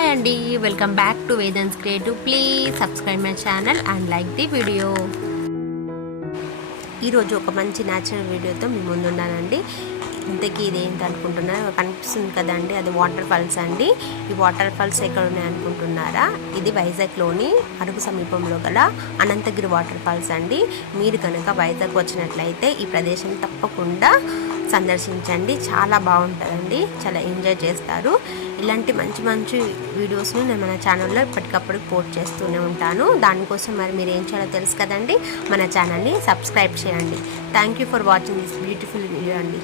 Hi అండి, welcome back to Vedan's creative. Please subscribe my channel and like the video. ఈరోజు ఒక మంచి natural వీడియోతో మీ ముందున్నానండి. ఇంతకీ ఇది ఏంటి అనుకుంటున్నారా? కనిపిస్తుంది కదండి, అది వాటర్ ఫాల్స్ అండి. ఈ వాటర్ ఫాల్స్ ఎక్కడ ఉన్నాయి అనుకుంటున్నారా? ఇది వైజాగ్లోని అరకు సమీపంలో గల అనంతగిరి వాటర్ ఫాల్స్ అండి. మీరు కనుక వైజాగ్ వచ్చినట్లయితే ఈ ప్రదేశం తప్పకుండా సందర్శించండి. చాలా బాగుంటుందండి, చాలా ఎంజాయ్ చేస్తారు. ఇలాంటి మంచి మంచి వీడియోస్ను నేను మన ఛానల్లో ఎప్పటికప్పుడు పోస్ట్ చేస్తూనే ఉంటాను. దానికోసం మరి మీరు ఏం చేయాలో తెలుసు కదండి, మన ఛానల్ని సబ్స్క్రైబ్ చేయండి. Thank you for watching this beautiful video అండి.